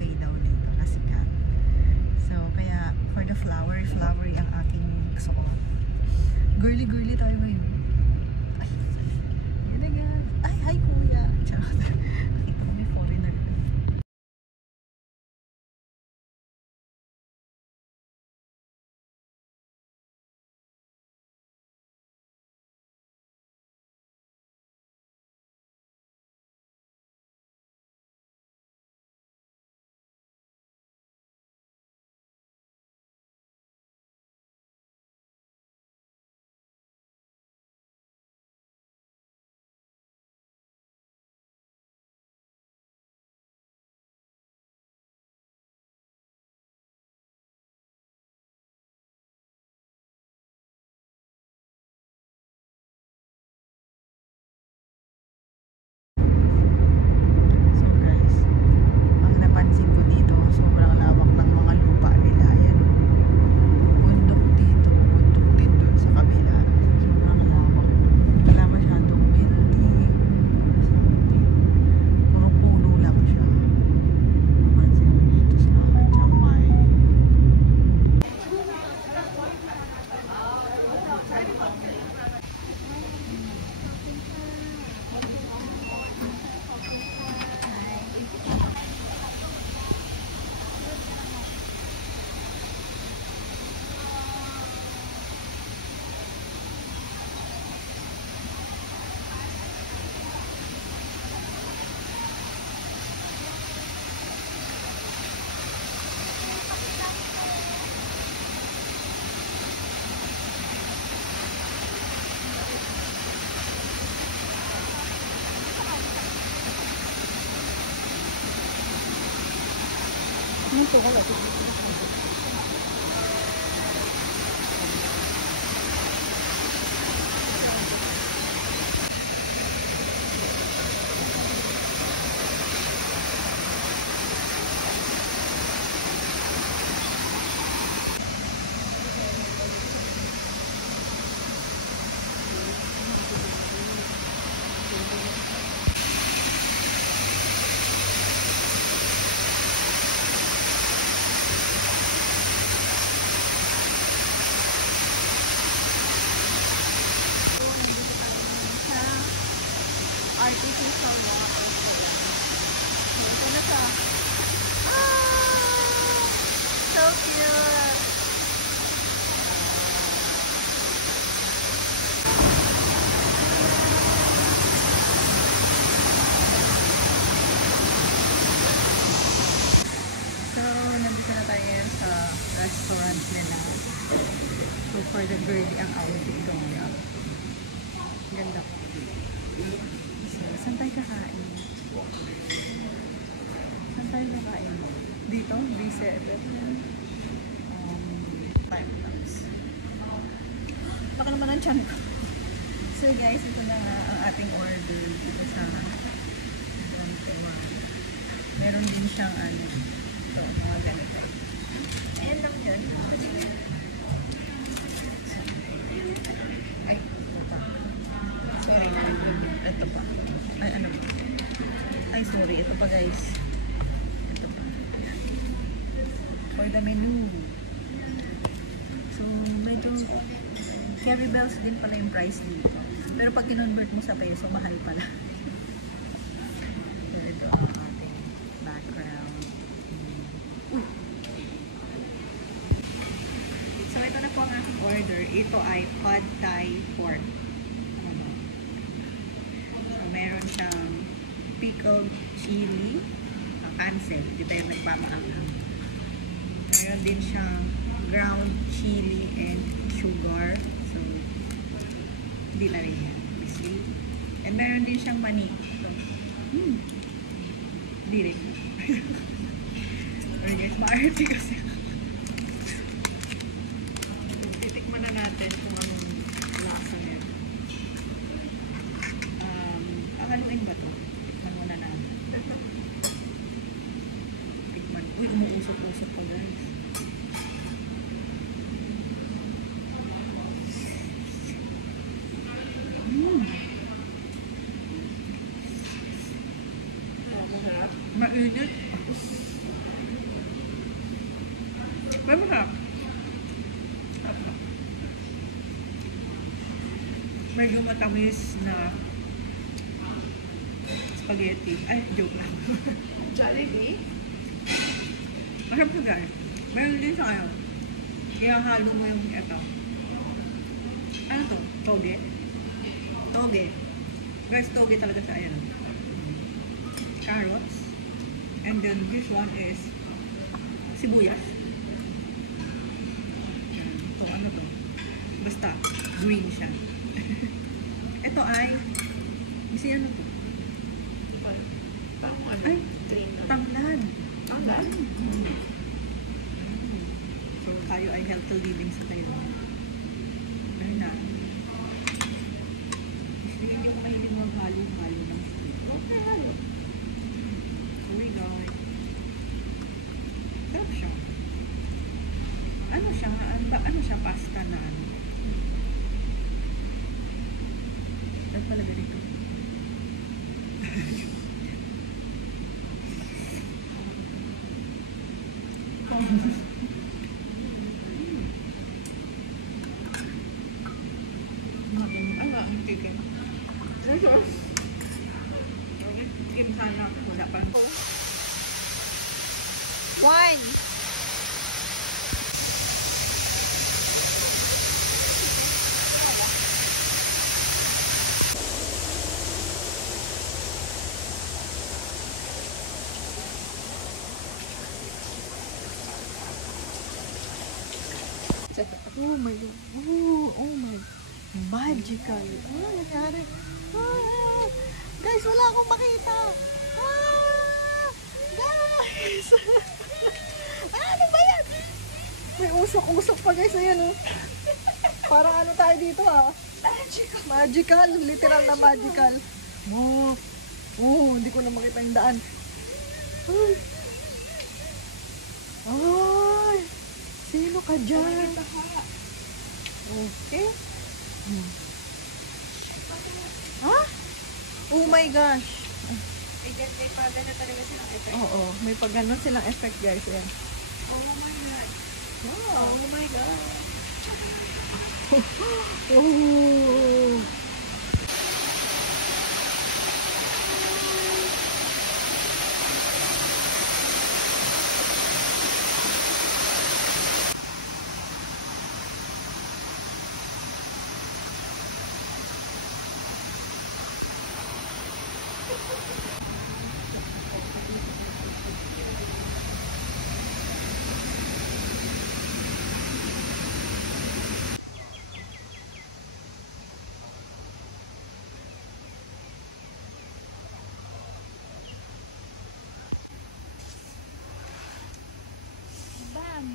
cafe daw dito na sikat. So, kaya for the flowery ang aking gusto ko. Girly tayo ngayon. Ay, yan na guys. Ay, hi kuya. Charot. Nakita ko may foreigner. Ito ko lang. Artificial water po yan. So, ito na siya. Ah! So cute! So, nandito na tayo ngayon sa restaurant nila. So, for the girly ang outfit ko ngayon. Ganda po. Saan tayo kakain? Saan tayo kakain? Dito? B7? Time lapse. Baka naman ang tiyan ko. So guys, ito na ang ating order dito sa meron din siyang ano. Ito, mga ganito. Ayan lang dyan. Ay, ito pa. Sorry. Ito pa. Ay, ano ba? Ay, sorry. Ito pa, guys. Ito pa. For the menu. So, medyo carry bells din pala yung price dito. Pero pag kinonvert mo sa peso, mahal pala. So, ito ang ating background. So, ito na po ang aking order. Ito ay pad thai pork. Meron siyang pickled chili, cancel, di ba yung nagpamaanghang. Meron din siyang ground chili and sugar. So, hindi na rin yan. And meron din siyang mani. So, hindi rin. Or guys, maarte kasi. Titikman na natin kung anong lasa niya. Haluin ba ito? Tikman muna natin. Tikman. Uy, umuusok-usok pa guys. Masarap. Mainit. May masarap. Medyo matamis na spaghetti. Ay, joke lang. Jollibee? Masarap siya guys. Meron din sa kayo. Ihahalo mo yung ito. Ano to? Toge? Toge. Guys, toge talaga siya. Ayan. Carrots. And then this one is sibuyas. Ayan. Ito, ano to? Basta, green siya. Ito ay, kasi ano to? Parang ano? Ay, Green na. tanglad. Tanglad? So, tayo ay healthy living sa kayo. Dahil na, hindi nyo kainin mo halo-halo ng food. Okay, halo. Here we go. Sarap siya. Ano siya? Ano siya? Pasta na ano? Sarap talaga dito. Ano ang chicken? Chicken sana. Wala pa. Wine! Oh my God. Oh my. Magical. Ano nangyari? Ah, guys, wala akong makita. Ah, guys. Ano ba yan? May usok-usok pa guys. Ayan oh. Parang ano tayo dito ah. Magical. Magical. Literal na magical. Oh. Oh, hindi ko na makita yung daan. Ay. Ay. Sino ka dyan? Okay. Ha? Oh my gosh. Ay, dyan may pagano talaga silang effect. Oo, may pag ganon silang effect guys. Yan. Oh my God. Wow. Oh my God. Oh. Bam!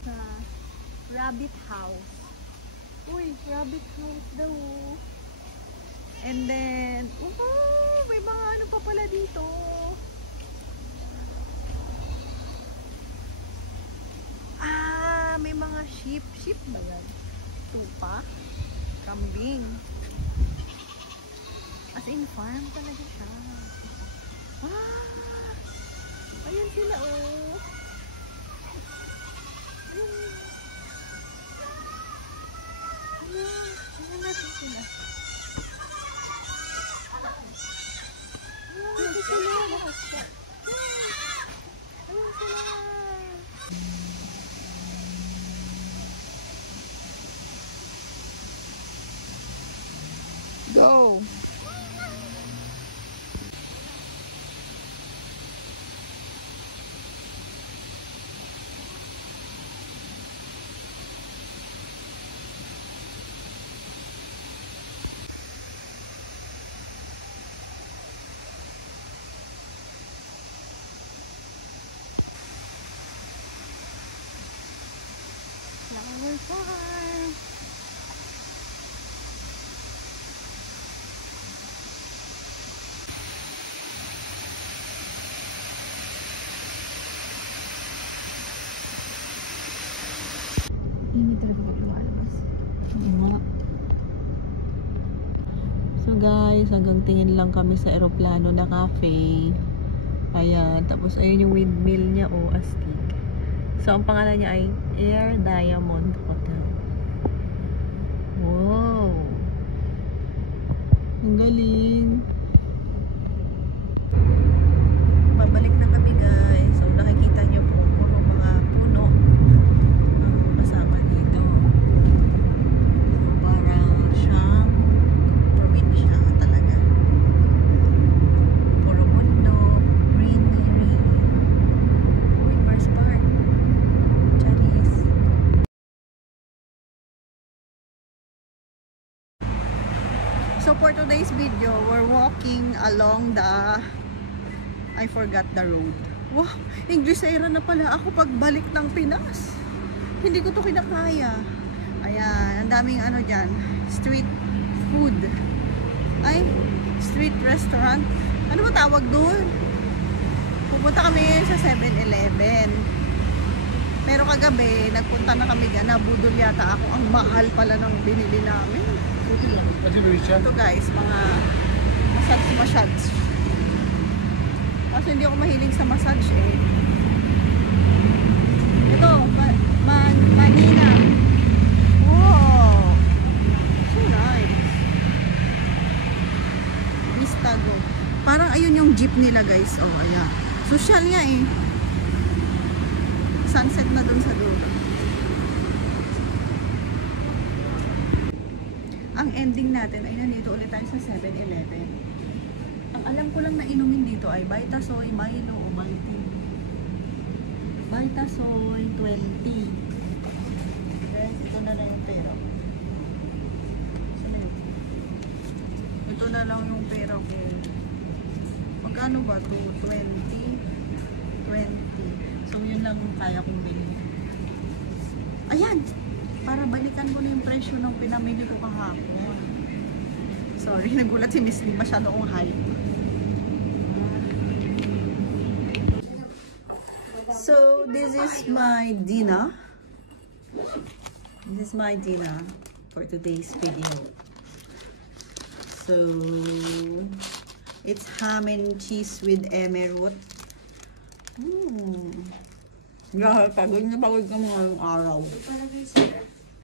Sa rabbit house. Uy, rabbit house daw. And then, may mga ano pa pala dito. Ah, may mga sheep. Sheep ba yan? Tupa? Kambing. As in, farm talaga siya. Ah! Ayun sila, oh. Ayun. Ayun. Ayun natin sila. Ayun, ayun sila. Ayun sila. Go! Flower farm! Tapos hanggang tingin lang kami sa eroplano na cafe. Ayan. Tapos ayun yung windmill niya, oh, astig. So, ang pangalan niya ay Air Diamond Hotel. Wow! Ang galing! Babalik na kami, guys. So, nakikita niyo po puro mga puno ang kasama dito. So, parang siyang probinsya talaga. Puro mundo, greenery, Whitmars Park, Charis. So for today's video, we're walking along the, I forgot the road. Wow, Inglesera na pala ako pagbalik ng Pinas. Hindi ko to kinakaya. Ayan, ang daming ano dyan, street food. Ay, street restaurant. Ano ba tawag doon? Pupunta kami sa 7-Eleven. Pero kagabi, nagpunta na kami dyan, nabudol yata ako. Ang mahal pala ng binili namin. Ito guys, mga massage. Kasi hindi ako mahilig sa massage eh. Ito, Manila. Wow! So nice. Vistago. Parang ayun yung jeep nila guys. Oh, ayan. Social nga eh. Sunset na dun sa dulo. Ang ending natin ay nandito ulit tayo sa 7-Eleven. Ang alam ko lang na inumin dito ay Vitasoy, Milo o Maltin. Vitasoy 20. Guys, ito na lang yung pera. Ito na lang yung pera ko. Magkano ba ito? 20. So yun lang yung kaya kong bilhin. Ayan! Para balikan ko na yung presyo ng pinamili ko kahapon. Sorry, nagulat si Miss Lee. Masyado akong hype. So, this is my dinner. This is my dinner for today's video. So, it's ham and cheese with emerald. Yeah, pagod na ngayong araw. Ito pala guys,